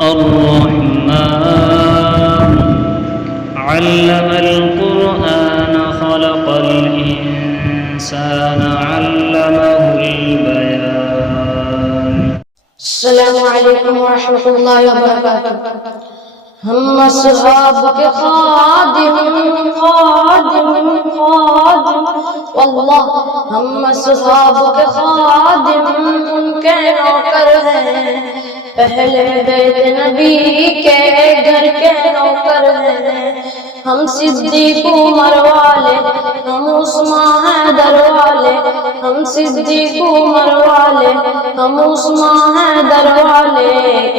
الرحمن علم القرآن خلق الإنسان علمه البيان. السلام علیکم ورحمۃ اللہ وبرکاتہ. ہم اصحاب کے خادم واللہ ہم اصحاب کے خادم ان کے نوکر ہیں. پہلے بیت نبی کے گھر کے نوکر ہیں. ہم صدیق عمر والے ہم عثمان حیدر والے. ہم صدیق عمر والے ہم عثمان حیدر والے.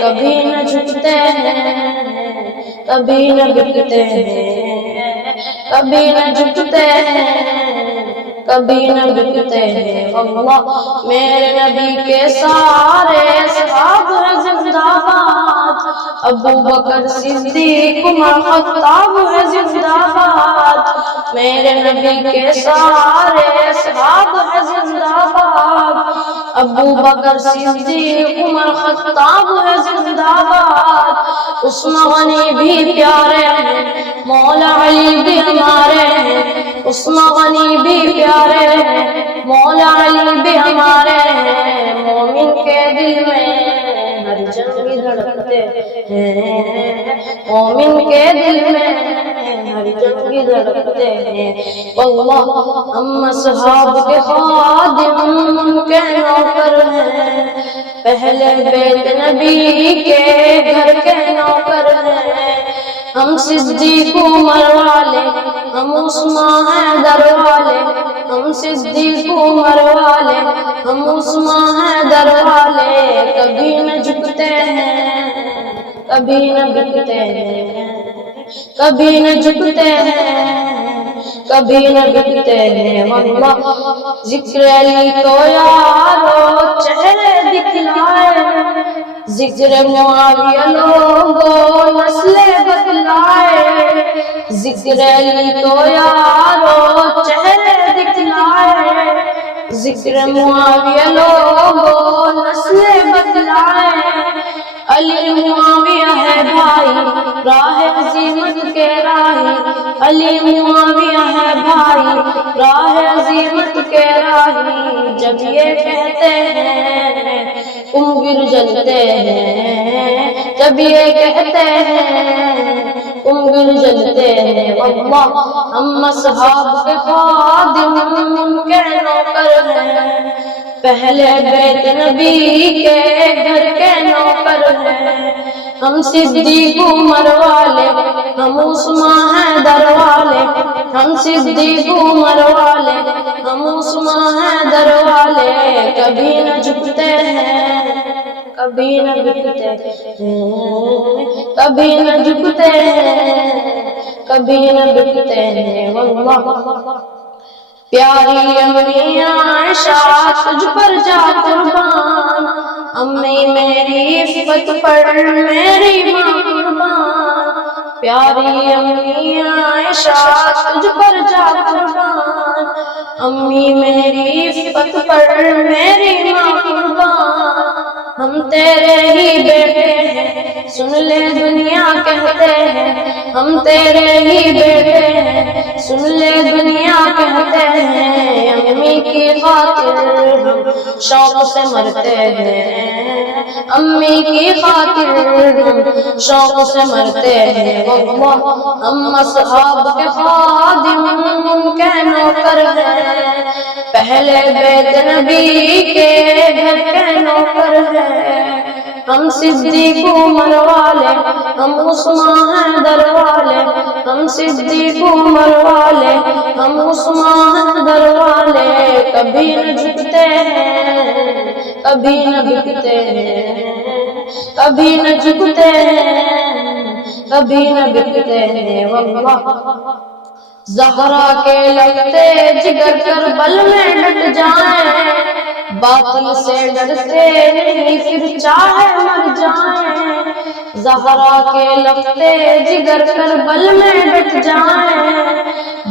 کبھی نہ جھکتے ہیں کبھی نہ بکتے ہیں. کبھی نہ جھکتے ہیں کبھی نہ بکتے ہیں. اللہ میرے نبی کے سارے اصحاب ہیں زندہ باد. ابو بکر صدیق عمر خطاب ہے زندہ باد. میرے نبی کے سارے اصحاب ہیں زندہ باد. ابو بکر صدیق عمر خطاب ہے زندہ باد. عثمان غنی بھی پیارے ہیں مولا علی بھی ہمارے ہیں. عثمان غنی بھی پیارے ہیں مولا علی بھی ہمارے ہیں. مومن کے دل میں ہر جنگ دھڑکتے ہیں. مومن کے دل میں ہر جنگ دھڑکتے ہیں. واللہ ہم اصحاب کے خادم ان کے نوکر ہیں. پہلے بیت نبی کے گھر کے نوکر ہیں. ہم صدیق عمر والے ہم عثمان حیدر والے. ہم صدیق عمر والے ہم عثمان حیدر والے. کبھی نہ جھکتے ہیں کبھی نہ بکتے ہیں. کبھی نہ جھکتے ہیں کبھی نہ بکتے ہیں. واللہ ذکر علی کو یارو چہرے دکھلائے. ذکر معاویہ لوگوں نسلیں بتلائے. ذکر علی کو یارو چہرے دکھلائے. ذکر معاویہ لوگوں نسلیں بتلائے. علی معاویہ ہے بھائی راہ عظیمت کے راہی. علی معاویہ ہے بھائی راہ عظیمت کے راہی. جب یہ کہتے ہیں تم گر جلتے ہیں. جب یہ کہتے ہیں تم گر جلتے ہیں. واللہ ہم اصحاب کے خادم ان کے نوکر ہیں. پہلے بیت نبی کے گھر کے نوکر ہیں. ہم صدیق عمر والے ہم عثمان حیدر والے. ہم صدیق عمر والے ہم عثمان حیدر والے. کبھی نہ جھکتے ہیں کبھی نہ بکتے ہیں. کبھی نہ جھکتے ہیں کبھی نہ بکتے ہیں. واللہ پیاری امی عائشہ تجھ پر جا قربان. امی میری عفت پر میری ماں قربان. پیاری امی عائشہ تجھ پر جا قربان. امی میری عفت پر میری ماں قربان. ہم تیرے ہی بیٹے ہیں سن لے دنیا کہتے ہیں. ہم تیرے ہی بیٹے ہیں سن لے دنیا کہتے ہیں. امی کی خاطر ہم شوق سے مرتے ہیں. امی کی خاطر ہم شوق سے مرتے ہیں. واللہ ہم اصحاب کے خادم ان کے نوکر ہیں. پہلے بیت نبی کے گھر کے نوکر ہیں. ہم صدیق عمر والے ہم عثمان حیدر والے. ہم صدیق عمر والے ہم عثمان حیدر والے. کبھی نہ جھکتے ہیں کبھی نہ بکتے ہیں. کبھی نہ جھکتے ہیں کبھی نہ بکتے ہیں. واللہ زہرا کے لگتے جگر کربل میں ڈٹ جائیں. باطل سے ڈرتے نہیں پھر چاہے مر جائیں. زہرا کے لگتے جگر کربل میں ڈٹ جائیں.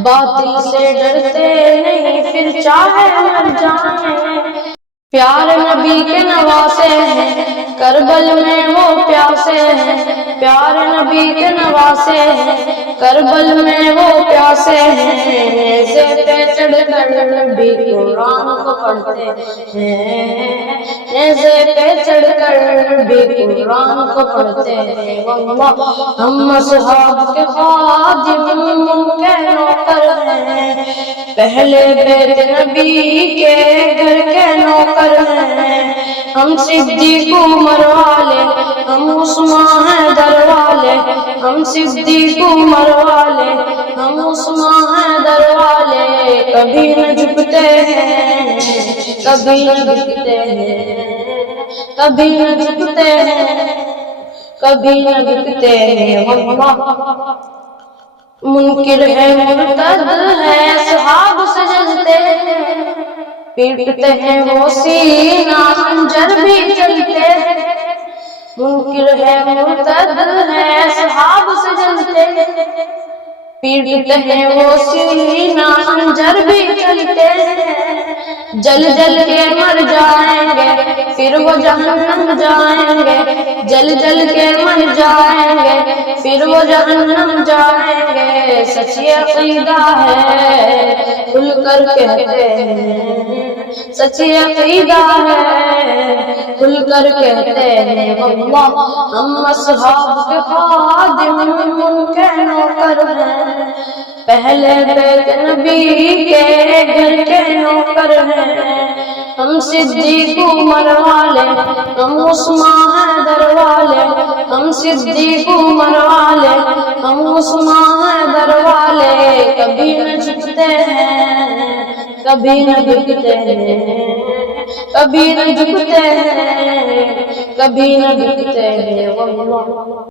باطل سے ڈرتے نہیں پھر چاہے مر جائیں. پیارے نبی کے نواسے ہیں کربل میں وہ پیاسے ہیں. نبی کے نواسے ہیں، کربل میں وہ پیاسے ہیں، نیزے پہ چڑھ کر بھی قرآن کو پڑھتے ہیں، نیزے پہ چڑھ کر بھی قرآن کو پڑھتے ہیں۔ واللہ ہم اصحاب کے خادم ان کے نوکر ہیں، پہلے بیت نبی کے گھر کے نوکر ہیں، ہم صدیق عمر والے، ہم عثمان حیدر والے، ہم صدیق عمر والے، ہم عثمان حیدر والے، کبھی نہ جھکتے ہیں، کبھی نہ جھکتے ہیں، کبھی نہ جھکتے ہیں، کبھی نہ جھکتے ہیں۔ واللہ منکر ہے مرتد ہے اصحاب سے جلتے ہیں، پیٹتے ہیں وہ سینہ خنجر بھی چلتے ہیں، منکر ہے مرتد ہے اصحاب سے جلتے ہیں، پیٹتے ہیں وہ سینہ خنجر بھی چلتے ہیں، جل جل کے مر جائیں گے پھر وہ جہنم جائیں گے، جل جل کے مر جائیں گے پھر وہ جہنم جائیں گے، سچی عقیدہ ہے کھل کر کہتے ہیں، سچی عقیدہ ہے کھل کر کہتے ہیں۔ واللہ ہم اصحاب کے خادم ان کے نوکر ہیں، پہلے بیت نبی کے گھر کے نوکر ہیں، ہم صدیق عمر والے، ہم عثمان حیدر والے، ہم صدیق عمر والے، ہم عثمان حیدر والے، کبھی نہ جھکتے ہیں، کبھی نہ جھکتے ہیں، کبھی نہ جھکتے ہیں، کبھی نہ جھکتے ہیں۔ واللہ